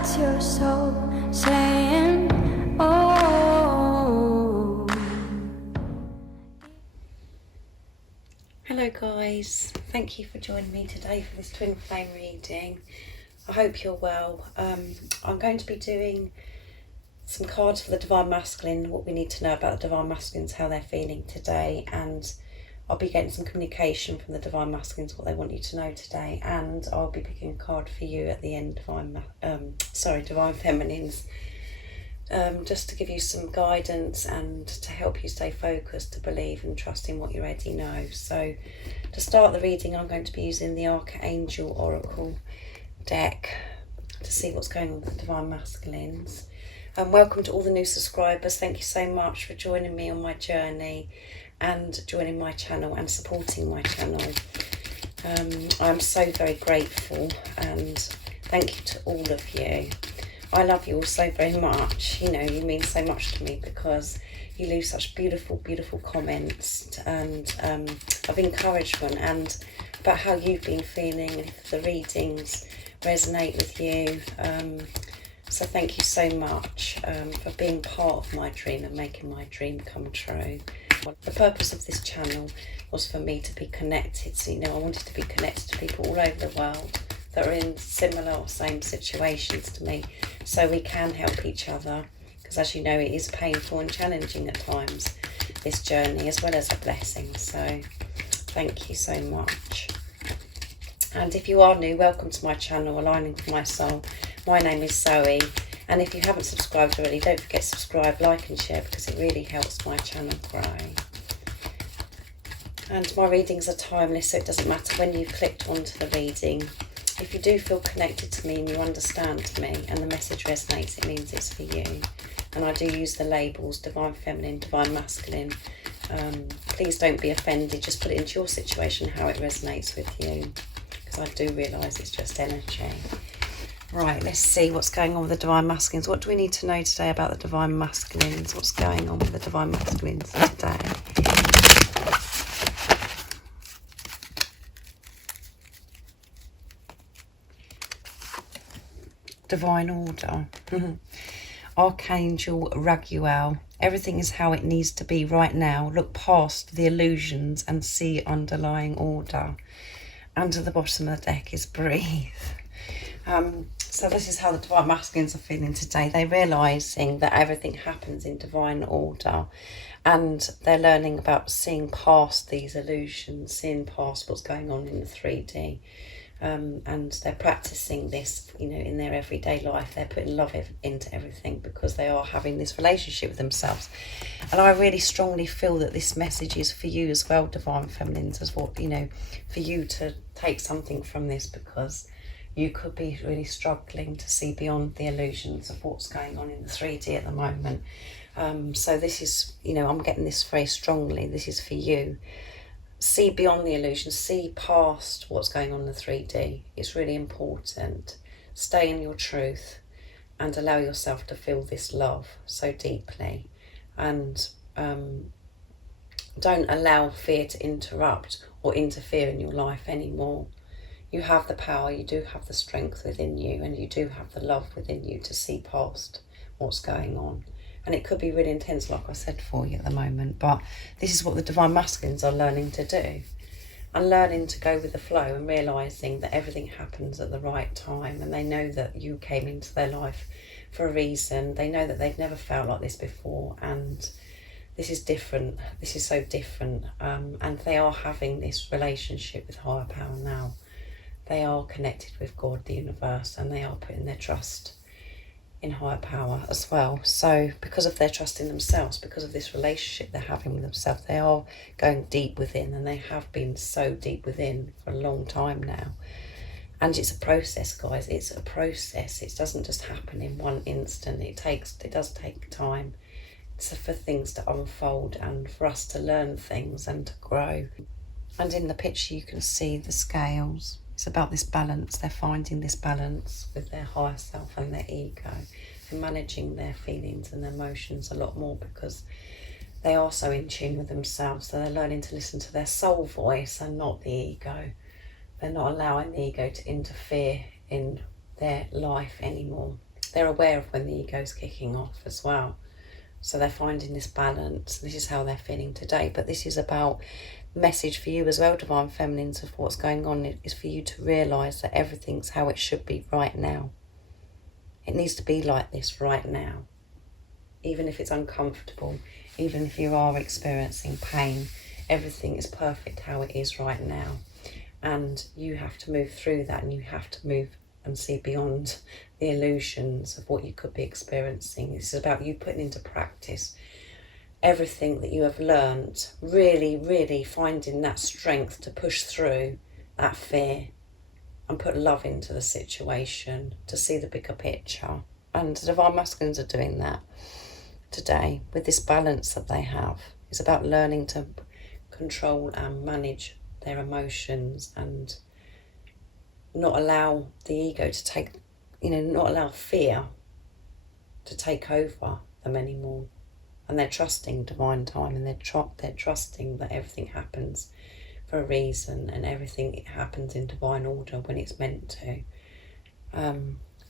That's your soul saying, oh. Hello guys, thank you for joining me today for this twin flame reading. I hope you're well. I'm going to be doing some cards for the Divine Masculine, what we need to know about the Divine Masculines, how they're feeling today, and I'll be getting some communication from the Divine Masculines, what they want you to know today, and I'll be picking a card for you at the end, Divine Feminines, just to give you some guidance and to help you stay focused, to believe and trust in what you already know. So to start the reading, I'm going to be using the Archangel Oracle deck to see what's going on with the Divine Masculines. And welcome to all the new subscribers. Thank you so much for joining me on my journey and joining my channel and supporting my channel. I'm so very grateful, and thank you to all of you. I love you all so very much. You know, you mean so much to me because you leave such beautiful, beautiful comments and of encouragement and about how you've been feeling and if the readings resonate with you. So thank you so much for being part of my dream and making my dream come true. The purpose of this channel was for me to be connected. So, you know, I wanted to be connected to people all over the world that are in similar or same situations to me, so we can help each other, because as you know, it is painful and challenging at times, this journey, as well as a blessing. So thank you so much. And if you are new, welcome to my channel, Aligning with My Soul. My name is Zoe, and if you haven't subscribed already, don't forget to subscribe, like and share, because it really helps my channel grow. And my readings are timeless, so it doesn't matter when you've clicked onto the reading. If you do feel connected to me and you understand me and the message resonates, it means it's for you. And I do use the labels Divine Feminine, Divine Masculine. Please don't be offended, just put it into your situation how it resonates with you, because I do realise it's just energy. Right, let's see what's going on with the Divine Masculines. What do we need to know today about the Divine Masculines? What's going on with the Divine Masculines today? Divine Order. Archangel Raguel. Everything is how it needs to be right now. Look past the illusions and see underlying order. And at the bottom of the deck is breathe. So this is how the Divine Masculines are feeling today. They're realising that everything happens in divine order, and they're learning about seeing past these illusions, seeing past what's going on in the 3D. And they're practicing this, you know, in their everyday life. They're putting love into everything because they are having this relationship with themselves. And I really strongly feel that this message is for you as well, Divine Feminines, as what, you know, for you to take something from this, because you could be really struggling to see beyond the illusions of what's going on in the 3D at the moment. So this is, you know, I'm getting this very strongly. This is for you. See beyond the illusion, see past what's going on in the 3D. It's really important. Stay in your truth and allow yourself to feel this love so deeply. And don't allow fear to interrupt or interfere in your life anymore. You have the power, you do have the strength within you, and you do have the love within you to see past what's going on. And it could be really intense, like I said, for you at the moment. But this is what the Divine Masculines are learning to do. And learning to go with the flow and realising that everything happens at the right time. And they know that you came into their life for a reason. They know that they've never felt like this before. And this is different. This is so different. And they are having this relationship with higher power now. They are connected with God, the universe, and they are putting their trust in higher power as well. So because of their trust in themselves, because of this relationship they're having with themselves, they are going deep within, and they have been so deep within for a long time now. And it's a process, guys. It's a process. It doesn't just happen in one instant. It does take time. It's for things to unfold and for us to learn things and to grow. And in the picture you can see the scales. It's about this balance. They're finding this balance with their higher self and their ego, and managing their feelings and their emotions a lot more, because they are so in tune with themselves. So they're learning to listen to their soul voice and not the ego. They're not allowing the ego to interfere in their life anymore. they're aware of when the ego's kicking off as well. So they're finding this balance. This is how they're feeling today. But this is about message for you as well, Divine Feminines, of what's going on. It is for you to realise that everything's how it should be right now. It needs to be like this right now. Even if it's uncomfortable, even if you are experiencing pain, everything is perfect how it is right now. And you have to move through that, and you have to move and see beyond the illusions of what you could be experiencing. This is about you putting into practice everything that you have learned, really, really finding that strength to push through that fear and put love into the situation, to see the bigger picture. And the Divine Masculines are doing that today with this balance that they have. It's about learning to control and manage their emotions and not allow the ego to take, not allow fear to take over them anymore. And they're trusting divine time, and they're trusting that everything happens for a reason, and everything happens in divine order when it's meant to.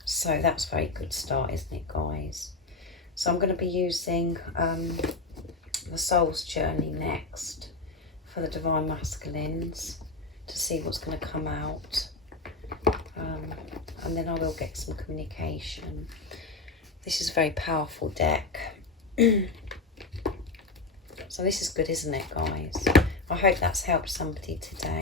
So that's a very good start, isn't it, guys? So I'm going to be using the Soul's Journey next for the Divine Masculines to see what's going to come out. And then I will get some communication. This is a very powerful deck. So this is good, isn't it, guys? I hope that's helped somebody today.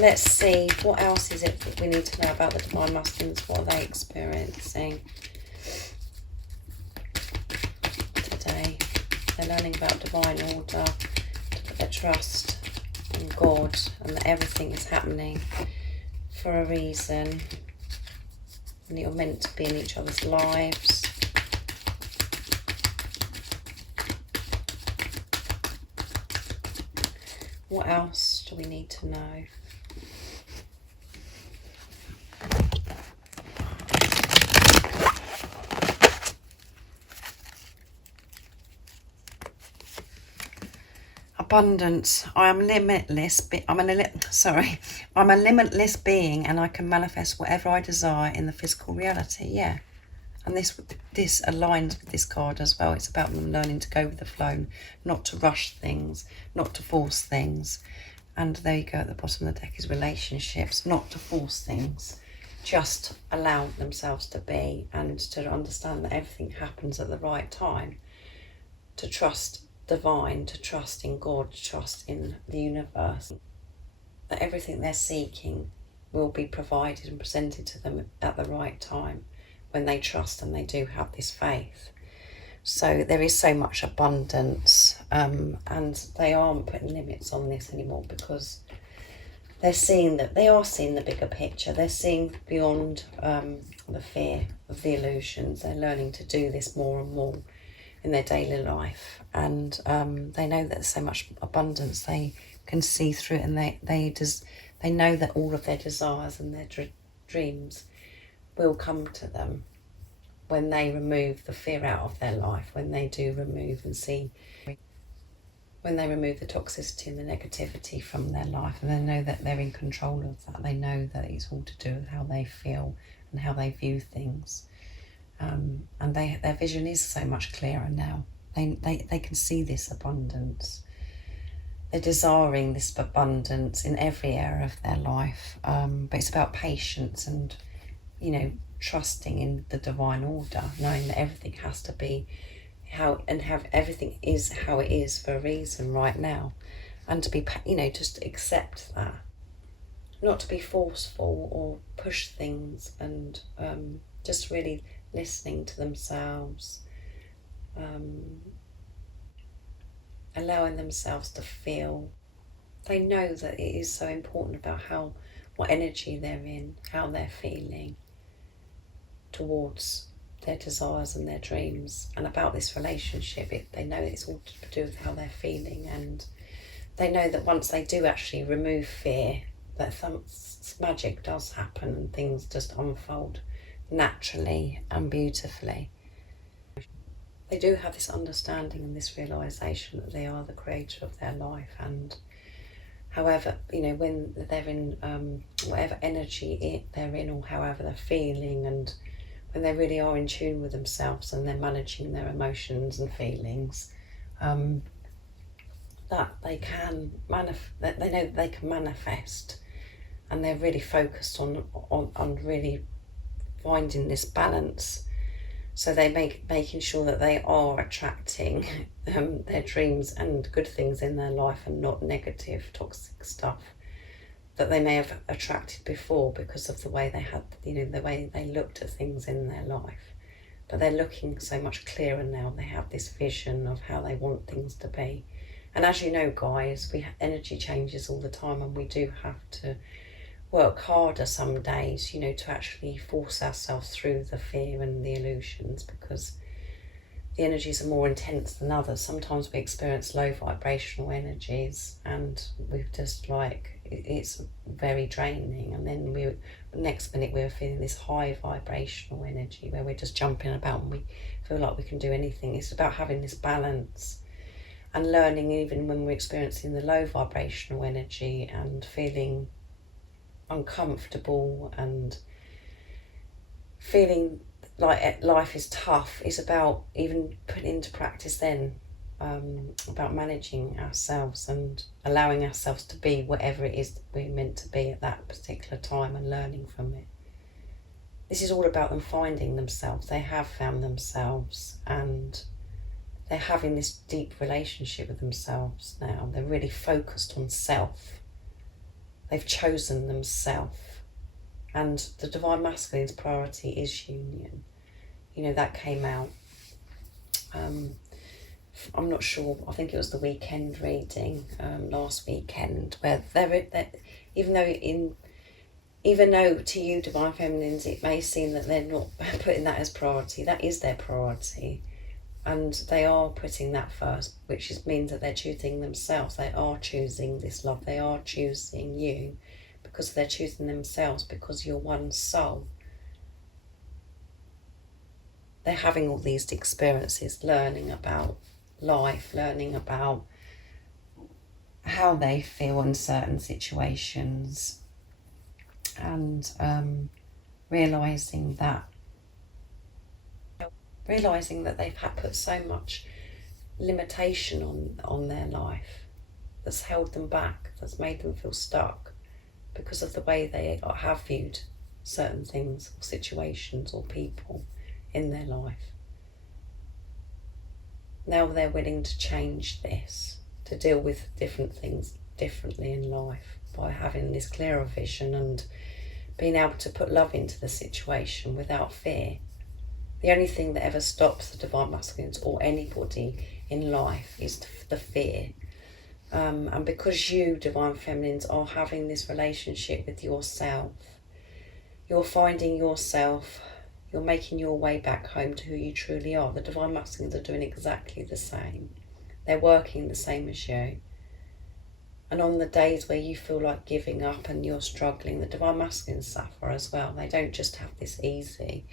Let's see, what else is it that we need to know about the Divine Masculines? What are they experiencing today? They're learning about divine order, to put their trust in God, and that everything is happening for a reason, and you're meant to be in each other's lives. What else do we need to know? Abundance. I am limitless. I'm a limitless being, and I can manifest whatever I desire in the physical reality. Yeah, and this aligns with this card as well. It's about them learning to go with the flow, not to rush things, not to force things. And there you go. At the bottom of the deck is relationships. Not to force things, just allow themselves to be, and to understand that everything happens at the right time. To trust divine, to trust in God, to trust in the universe, that everything they're seeking will be provided and presented to them at the right time when they trust and they do have this faith. So there is so much abundance, and they aren't putting limits on this anymore, because they are seeing the bigger picture. They're seeing beyond the fear of the illusions. They're learning to do this more and more in their daily life, and they know that there's so much abundance. They can see through it, and they know that all of their desires and their dreams will come to them when they remove the fear out of their life, when they do remove when they remove the toxicity and the negativity from their life, and they know that they're in control of that. They know that it's all to do with how they feel and how they view things. And their vision is so much clearer now. They can see this abundance. They're desiring this abundance in every area of their life. But it's about patience and, trusting in the divine order, knowing that everything has to be everything is how it is for a reason right now, and to be, just accept that, not to be forceful or push things, and just really listening to themselves, allowing themselves to feel. They know that it is so important about what energy they're in, how they're feeling towards their desires and their dreams, and about this relationship. They know it's all to do with how they're feeling, and they know that once they do actually remove fear, that some magic does happen and things just unfold naturally and beautifully. They do have this understanding and this realisation that they are the creator of their life, and However, when they're in whatever energy they're in, or however they're feeling, and when they really are in tune with themselves and they're managing their emotions and feelings, that they that they know that they can manifest, and they're really focused on really finding this balance. So they making sure that they are attracting their dreams and good things in their life, and not negative, toxic stuff that they may have attracted before because of the way they had, the way they looked at things in their life. But they're looking so much clearer now. They have this vision of how they want things to be. And as you know, guys, we have energy changes all the time, and we do have to work harder some days, to actually force ourselves through the fear and the illusions, because the energies are more intense than others. Sometimes we experience low vibrational energies, and we've just it's very draining, and then next minute we're feeling this high vibrational energy where we're just jumping about and we feel like we can do anything. It's about having this balance and learning, even when we're experiencing the low vibrational energy and feeling uncomfortable and feeling like life is tough, is about even putting into practice then about managing ourselves and allowing ourselves to be whatever it is that we're meant to be at that particular time, and learning from it. This is all about them finding themselves. They have found themselves, and they're having this deep relationship with themselves now. They're really focused on self. They've chosen themselves, and the Divine Masculine's priority is union. That came out. I'm not sure. I think it was the weekend reading last weekend, where even though to you, Divine Feminines, it may seem that they're not putting that as priority, that is their priority. And they are putting that first, which means that they're choosing themselves. They are choosing this love. They are choosing you, because they're choosing themselves, because you're one soul. They're having all these experiences, learning about life, learning about how they feel in certain situations, and realising that they've had put so much limitation on their life that's held them back, that's made them feel stuck because of the way they have viewed certain things or situations or people in their life. Now they're willing to change this, to deal with different things differently in life by having this clearer vision and being able to put love into the situation without fear. The only thing that ever stops the Divine Masculines or anybody in life is the fear. And because you, Divine Feminines, are having this relationship with yourself, you're finding yourself, you're making your way back home to who you truly are. The Divine Masculines are doing exactly the same. They're working the same as you. And on the days where you feel like giving up and you're struggling, the Divine Masculines suffer as well. They don't just have this easy.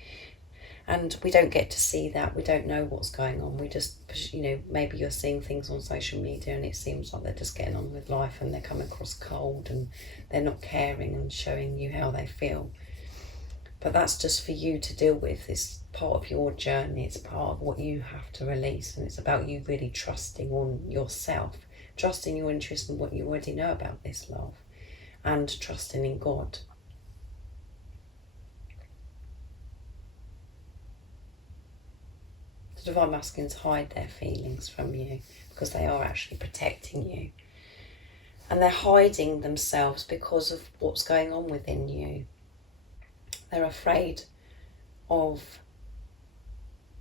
And we don't get to see that. We don't know what's going on. We just, maybe you're seeing things on social media and it seems like they're just getting on with life and they're coming across cold and they're not caring and showing you how they feel. But that's just for you to deal with. It's part of your journey. It's part of what you have to release. And it's about you really trusting on yourself, trusting your intuition and what you already know about this love, and trusting in God. The Divine Masculines hide their feelings from you because they are actually protecting you. And they're hiding themselves because of what's going on within you. They're afraid of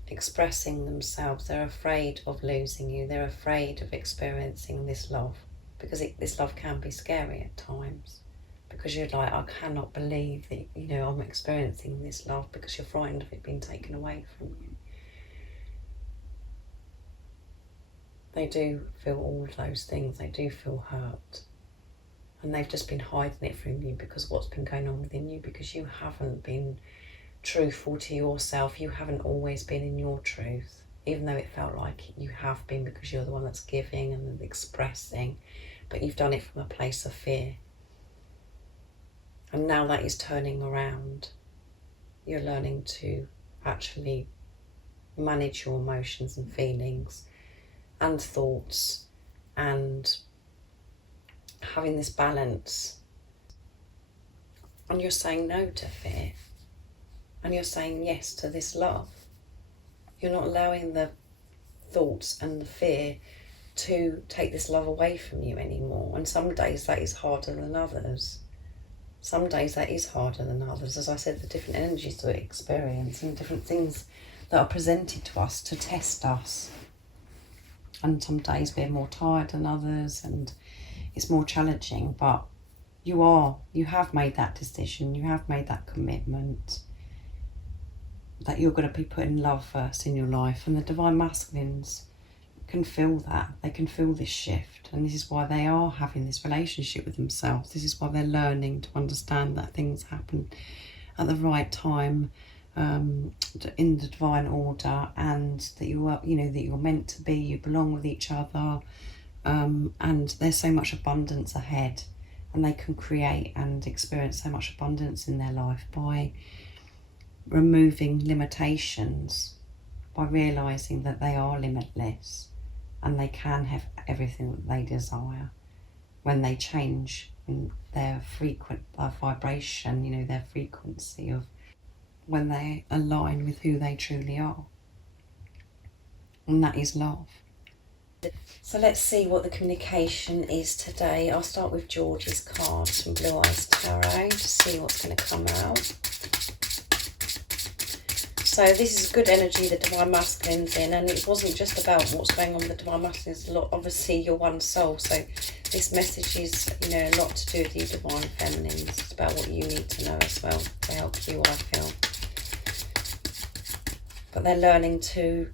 expressing themselves. They're afraid of losing you. They're afraid of experiencing this love, because this love can be scary at times, because you're like, I cannot believe that, I'm experiencing this love, because you're frightened of it being taken away from you. They do feel all those things. They do feel hurt. And they've just been hiding it from you because of what's been going on within you, because you haven't been truthful to yourself. You haven't always been in your truth, even though it felt like you have been, because you're the one that's giving and expressing but you've done it from a place of fear. And now that is turning around, you're learning to actually manage your emotions and feelings and thoughts, and having this balance. And you're saying no to fear, and you're saying yes to this love. You're not allowing the thoughts and the fear to take this love away from you anymore. And some days that is harder than others. Some days that is harder than others. As I said, the different energies that we experience and different things that are presented to us to test us. And some days we're more tired than others and it's more challenging, but you have made that decision, you have made that commitment that you're going to be putting love first in your life. And the Divine Masculines can feel that. They can feel this shift, and this is why they are having this relationship with themselves. This is why they're learning to understand that things happen at the right time, in the divine order, and that you are, that you're meant to be, you belong with each other, and there's so much abundance ahead, and they can create and experience so much abundance in their life by removing limitations, by realizing that they are limitless and they can have everything that they desire when they change their vibration, their frequency of when they align with who they truly are. And that is love. So let's see what the communication is today. I'll start with George's cards from Blue Eyes Tarot to see what's going to come out. So this is good energy the Divine Masculine's in, and it wasn't just about what's going on with the Divine Masculine. It's a lot, obviously you're one soul, so this message is, a lot to do with you Divine Feminines. It's about what you need to know as well to help you, I feel. But they're learning to,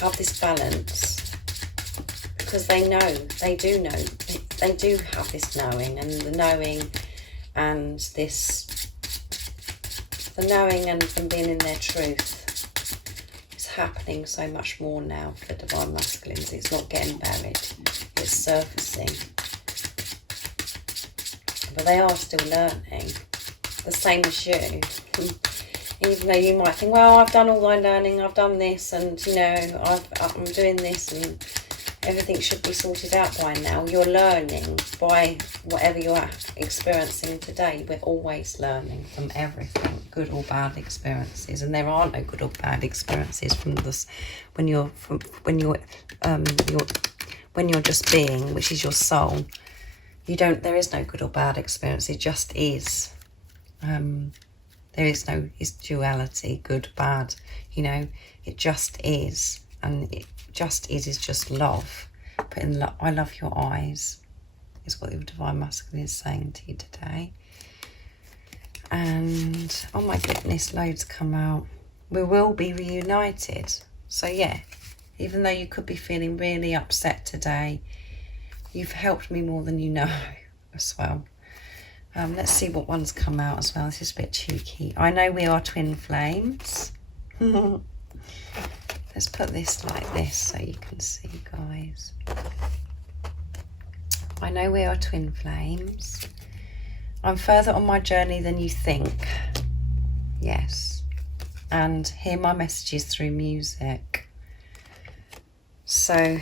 have this balance, because they do know, they do have this knowing, and the knowing and the knowing and them being in their truth is happening so much more now for the Divine Masculines. It's not getting buried, it's surfacing. But they are still learning, the same as you. Even though you might think, well, I've done all my learning, I've done this, and I'm doing this, and everything should be sorted out by now. You're learning by whatever you're experiencing today. We're always learning from everything, good or bad experiences, and there are no good or bad experiences from this. When you're just being, which is your soul. There is no good or bad experience. It just is. There is no duality, good, bad. It just is, and it just is just love. I love your eyes, is what the Divine Masculine is saying to you today. And oh my goodness, loads come out. We will be reunited. So yeah, even though you could be feeling really upset today, you've helped me more than you know as well. Let's see what ones come out as well. This is a bit cheeky. I know we are twin flames. Let's put this like this so you can see, guys. I know we are twin flames. I'm further on my journey than you think. Yes. And hear my messages through music. So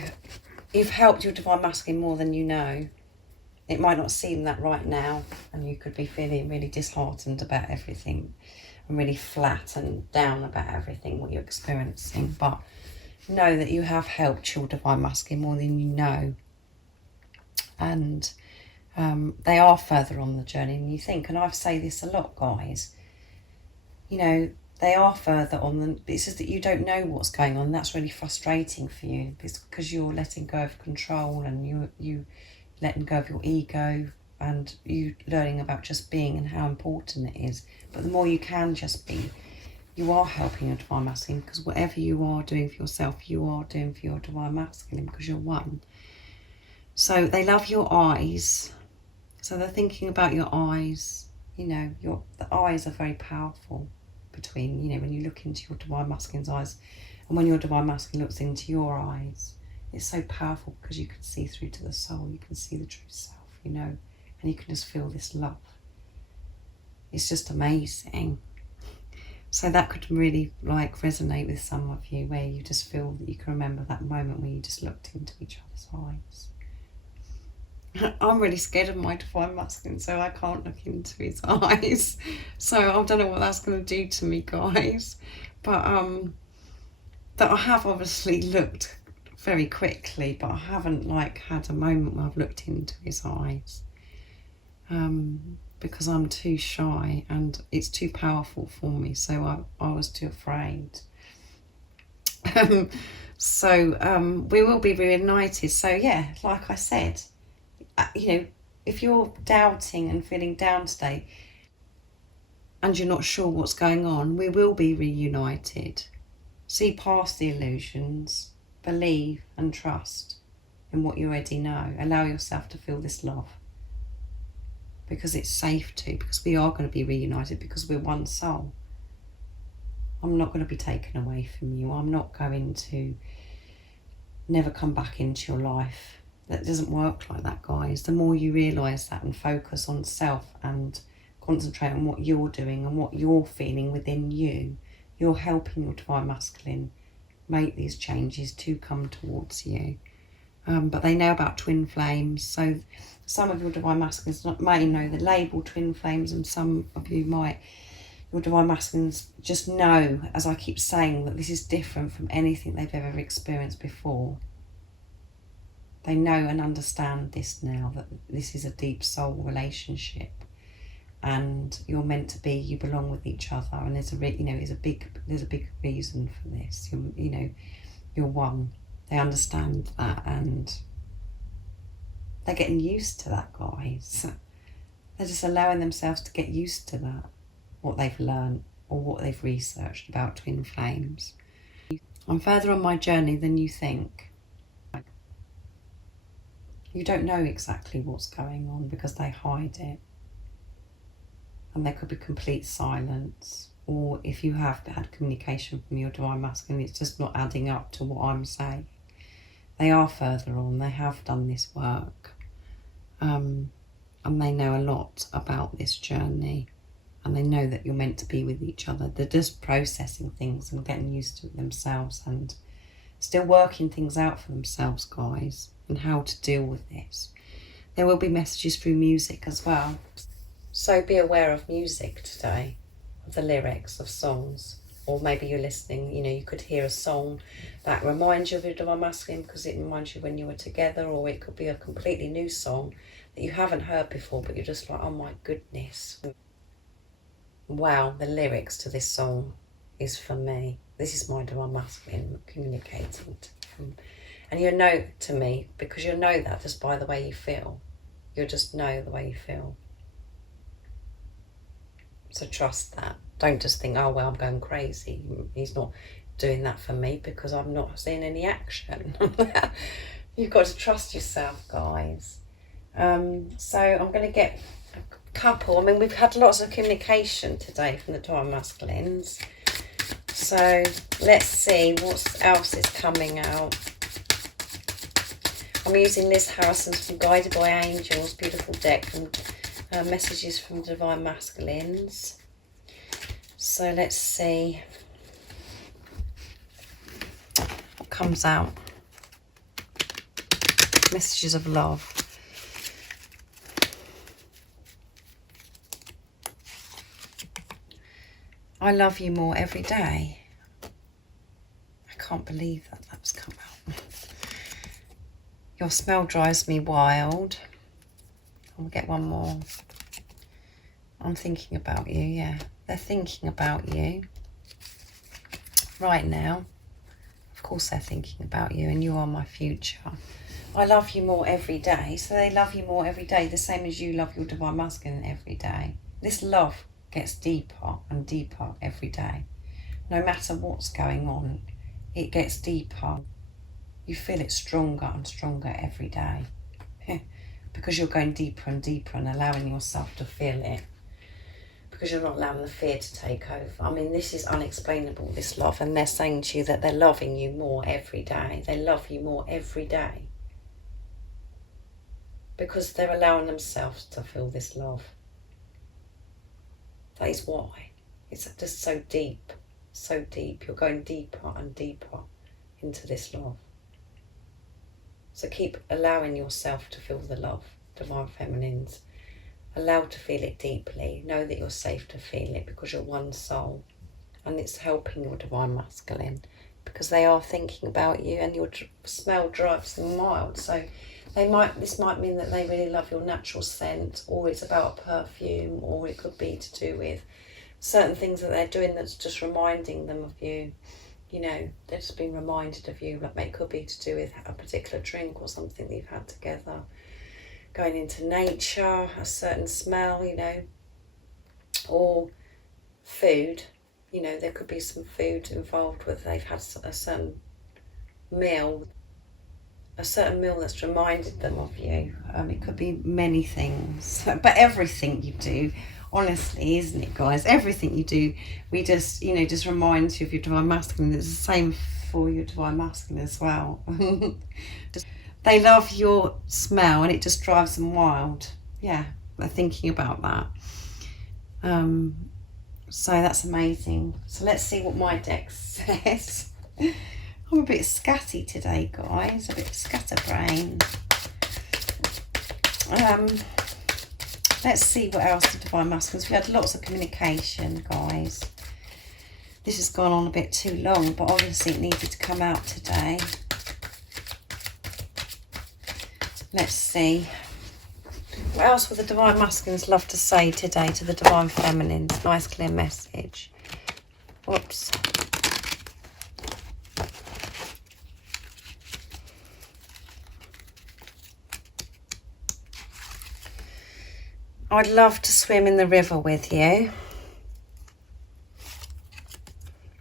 you've helped your Divine Masculine more than you know. It might not seem that right now, and you could be feeling really disheartened about everything and really flat and down about everything, what you're experiencing. But know that you have helped your Divine Masculine more than you know. And they are further on the journey than you think. And I say this a lot, guys. They are further on than, it's just that you don't know what's going on. That's really frustrating for you, because you're letting go of control, and you letting go of your ego, and you learning about just being and how important it is. But the more you can just be, you are helping your Divine Masculine, because whatever you are doing for yourself, you are doing for your Divine Masculine, because you're one. So they love your eyes. So they're thinking about your eyes. The eyes are very powerful between, when you look into your Divine Masculine's eyes, and when your Divine Masculine looks into your eyes, It's so powerful because you can see through to the soul, you can see the true self, you know, and you can just feel this love. It's just amazing. So that could really like resonate with some of you, where you just feel that you can remember that moment where you just looked into each other's eyes. I'm really scared of my divine masculine, so I can't look into his eyes. So I don't know what that's going to do to me, guys. But that I have obviously looked very quickly, but I haven't like had a moment where I've looked into his eyes. Because I'm too shy and it's too powerful for me, so I was too afraid. So we will be reunited. So yeah, like I said, you know, if you're doubting and feeling down today and you're not sure what's going on, we will be reunited. See past the illusions, believe and trust in what you already know. Allow yourself to feel this love, because it's safe to, because we are going to be reunited, because we're one soul. I'm not going to be taken away from you. I'm not going to never come back into your life. That doesn't work like that, guys. The more you realise that and focus on self and concentrate on what you're doing and what you're feeling within you, you're helping your divine masculine make these changes to come towards you. But they know about twin flames, so some of your divine masculines may know the label twin flames, and some of you might, your divine masculines just know, as I keep saying, that this is different from anything they've ever experienced before. They know and understand this now, that this is a deep soul relationship, and you're meant to be, you belong with each other, and there's a there's a big reason for this. You're one. They understand that, and they're getting used to that, guys. They're just allowing themselves to get used to that, what they've learned or what they've researched about twin flames. I'm further on my journey than you think. You don't know exactly what's going on because they hide it. And there could be complete silence. Or if you have had communication from your divine masculine, it's just not adding up to what I'm saying. They are further on. They have done this work. And they know a lot about this journey. And they know that you're meant to be with each other. They're just processing things and getting used to it themselves and still working things out for themselves, guys, and how to deal with this. There will be messages through music as well. So be aware of music today, of the lyrics of songs. Or maybe you're listening, you could hear a song that reminds you of your divine masculine because it reminds you when you were together, or it could be a completely new song that you haven't heard before, but you're just like, oh my goodness. Wow, the lyrics to this song is for me. This is my divine masculine communicating to them. And you'll know to me, because you'll know that just by the way you feel. You'll just know the way you feel. So trust that. Don't just think, oh, well, I'm going crazy. He's not doing that for me because I'm not seeing any action. You've got to trust yourself, guys. So I'm going to get a couple. I mean, we've had lots of communication today from the divine masculines. So let's see what else is coming out. I'm using Liz Harrison's from Guided by Angels, beautiful deck, and messages from divine masculines. So let's see what comes out. Messages of love. I love you more every day. I can't believe that that's come out. Your smell drives me wild. I'll get one more. I'm thinking about you, yeah. They're thinking about you right now. Of course they're thinking about you, and you are my future. I love you more every day. So they love you more every day, the same as you love your divine masculine every day. This love gets deeper and deeper every day. No matter what's going on, it gets deeper. You feel it stronger and stronger every day. Because you're going deeper and deeper and allowing yourself to feel it. because you're not allowing the fear to take over. I mean, this is unexplainable, this love, and they're saying to you that they're loving you more every day. They love you more every day because they're allowing themselves to feel this love. That is why. It's just so deep, so deep. You're going deeper and deeper into this love. So keep allowing yourself to feel the love, Divine Feminines. Allow to feel it deeply. Know that you're safe to feel it because you're one soul. And it's helping your Divine Masculine because they are thinking about you, and your smell drives them wild. So this might mean that they really love your natural scent, or it's about perfume, or it could be to do with certain things that they're doing that's just reminding them of you. You know, they're just being reminded of you. Like, it could be to do with a particular drink or something that you've had together. Going into nature, a certain smell, you know, or food. You know, there could be some food involved with they've had a certain meal that's reminded them of you. It could be many things, but everything you do, honestly, isn't it, guys? Everything you do, we just, you know, just reminds you of your Divine Masculine. It's the same for your Divine Masculine as well. They love your smell, and it just drives them wild. Yeah, they're thinking about that. So that's amazing. So let's see what my deck says. I'm a bit scatty today, guys. A bit scatterbrained. Let's see what else the Divine Masculines. We had lots of communication, guys. This has gone on a bit too long, but obviously it needed to come out today. Let's see. What else would the Divine Masculines love to say today to the Divine Feminines? Nice clear message. Whoops. I'd love to swim in the river with you.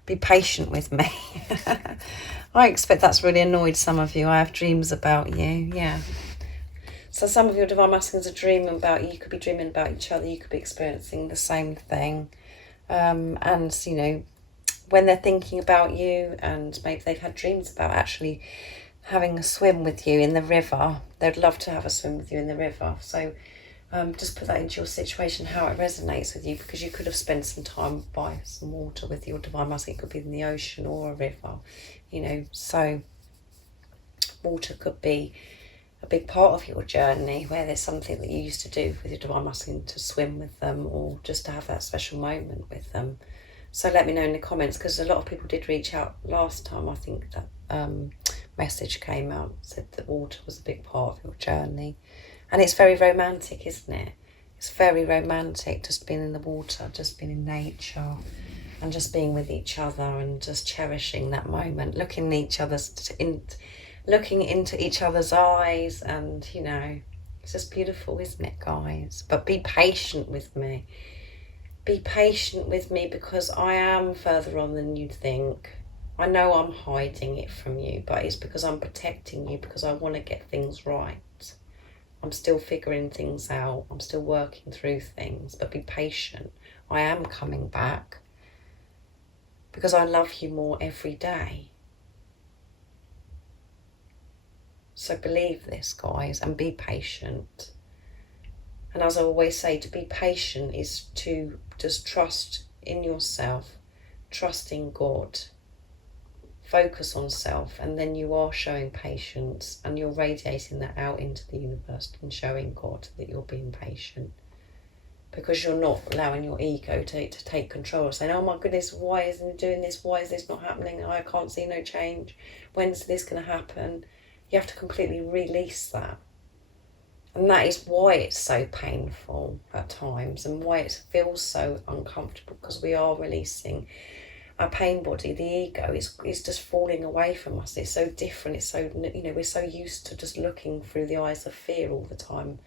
Be patient with me. I expect that's really annoyed some of you. I have dreams about you, yeah. So some of your Divine Masculines are dreaming about you. You could be dreaming about each other. You could be experiencing the same thing. And, you know, when they're thinking about you, and maybe they've had dreams about actually having a swim with you in the river, they'd love to have a swim with you in the river. So just put that into your situation, how it resonates with you, because you could have spent some time by some water with your Divine Masculine. It could be in the ocean or a river, you know. So water could be a big part of your journey, where there's something that you used to do with your Divine Masculine, to swim with them or just to have that special moment with them. So let me know in the comments, because a lot of people did reach out last time. I think that message came out, said that water was a big part of your journey. And it's very romantic, isn't it? It's very romantic, just being in the water, just being in nature, and just being with each other and just cherishing that moment, looking into each other's eyes, and, you know, it's just beautiful, isn't it, guys? But be patient with me. Be patient with me, because I am further on than you think. I know I'm hiding it from you, but it's because I'm protecting you, because I want to get things right. I'm still figuring things out. I'm still working through things, but be patient. I am coming back because I love you more every day. So believe this, guys, and be patient. And as I always say, to be patient is to just trust in yourself, trust in God, focus on self, and then you are showing patience, and you're radiating that out into the universe and showing God that you're being patient, because you're not allowing your ego to take control, saying, oh my goodness, why isn't it doing this? Why is this not happening? I can't see no change. When's this going to happen? You have to completely release that. And that is why it's so painful at times, and why it feels so uncomfortable, because we are releasing our pain body. The ego is just falling away from us. It's so different. It's so, you know, we're so used to just looking through the eyes of fear all the time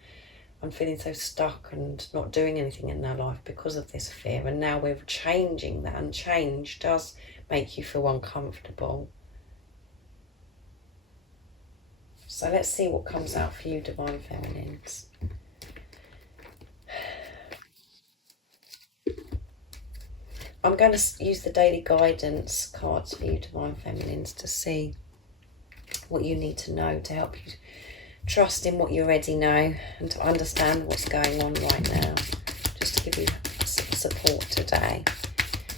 and feeling so stuck and not doing anything in our life because of this fear. And now we're changing that, and change does make you feel uncomfortable. So let's see what comes out for you, Divine Feminines. I'm going to use the daily guidance cards for you, Divine Feminines, to see what you need to know to help you trust in what you already know and to understand what's going on right now, just to give you support today,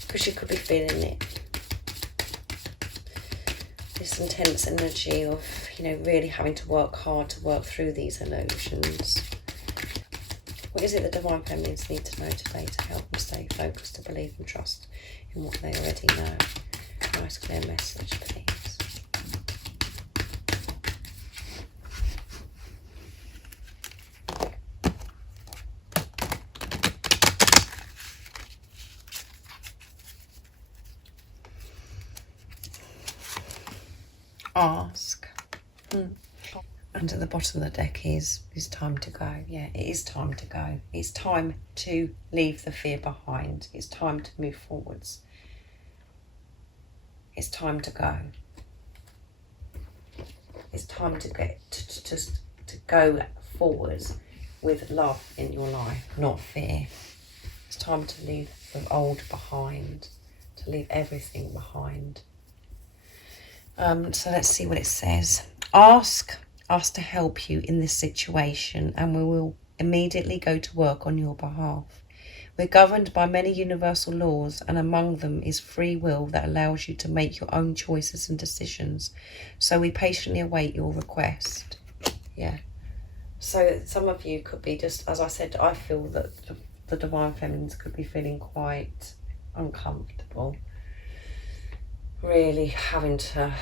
because you could be feeling it. This intense energy of, you know, really having to work hard to work through these illusions. What is it the Divine Feminines need to know today to help them stay focused, to believe and trust in what they already know? Nice clear message, please. Ask. And at the bottom of the deck is time to go. Yeah, it is time to go. It's time to leave the fear behind. It's time to move forwards. It's time to go. It's time to get to go forwards with love in your life, not fear. It's time to leave the old behind, to leave everything behind. So let's see what it says. Ask us to help you in this situation, and we will immediately go to work on your behalf. We're governed by many universal laws, and among them is free will that allows you to make your own choices and decisions. So we patiently await your request. Yeah. So some of you could be just, as I said, I feel that the Divine Feminines could be feeling quite uncomfortable. Really having to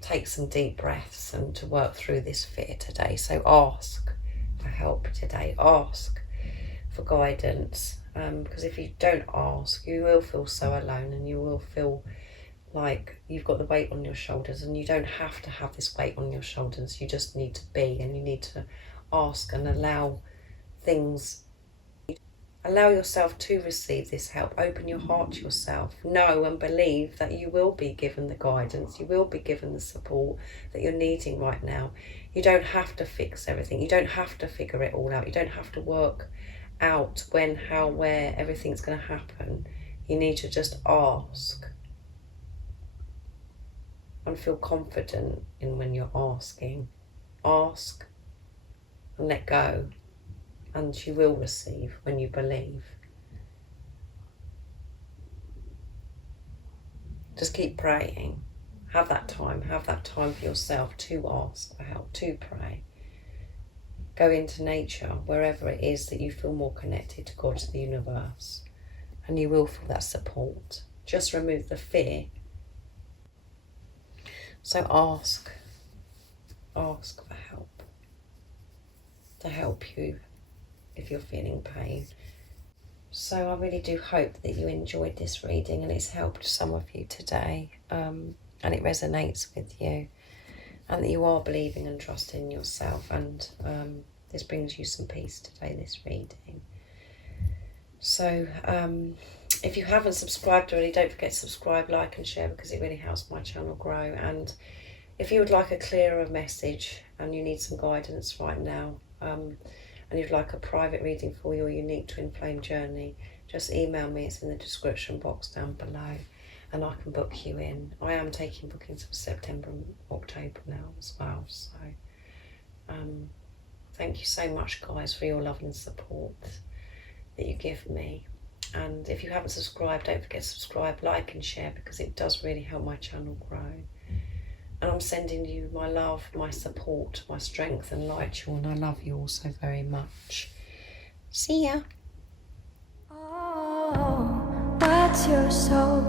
take some deep breaths and to work through this fear today. So ask for help today. Ask for guidance. Because if you don't ask, you will feel so alone, and you will feel like you've got the weight on your shoulders, and you don't have to have this weight on your shoulders. You just need to be, and you need to ask and allow things. Allow yourself to receive this help. Open your heart to yourself. Know and believe that you will be given the guidance. You will be given the support that you're needing right now. You don't have to fix everything. You don't have to figure it all out. You don't have to work out when, how, where everything's going to happen. You need to just ask and feel confident in when you're asking. Ask and let go. And you will receive when you believe. Just keep praying. Have that time for yourself to ask for help, to pray. Go into nature, wherever it is that you feel more connected to God, to the universe, and you will feel that support. Just remove the fear. So ask for help, to help you if you're feeling pain. So I really do hope that you enjoyed this reading and it's helped some of you today, and it resonates with you, and that you are believing and trusting yourself, and this brings you some peace today, this reading. So if you haven't subscribed already, don't forget to subscribe, like and share, because it really helps my channel grow. And if you would like a clearer message and you need some guidance right now, and you'd like a private reading for your unique twin flame journey, just email me. It's in the description box down below, and I can book you in. I am taking bookings for September and October now as well. So thank you so much, guys, for your love and support that you give me. And if you haven't subscribed, don't forget to subscribe, like and share, because it does really help my channel grow. And I'm sending you my love, my support, my strength and light, you all, and I love you all so very much. See ya. Oh, what's your soul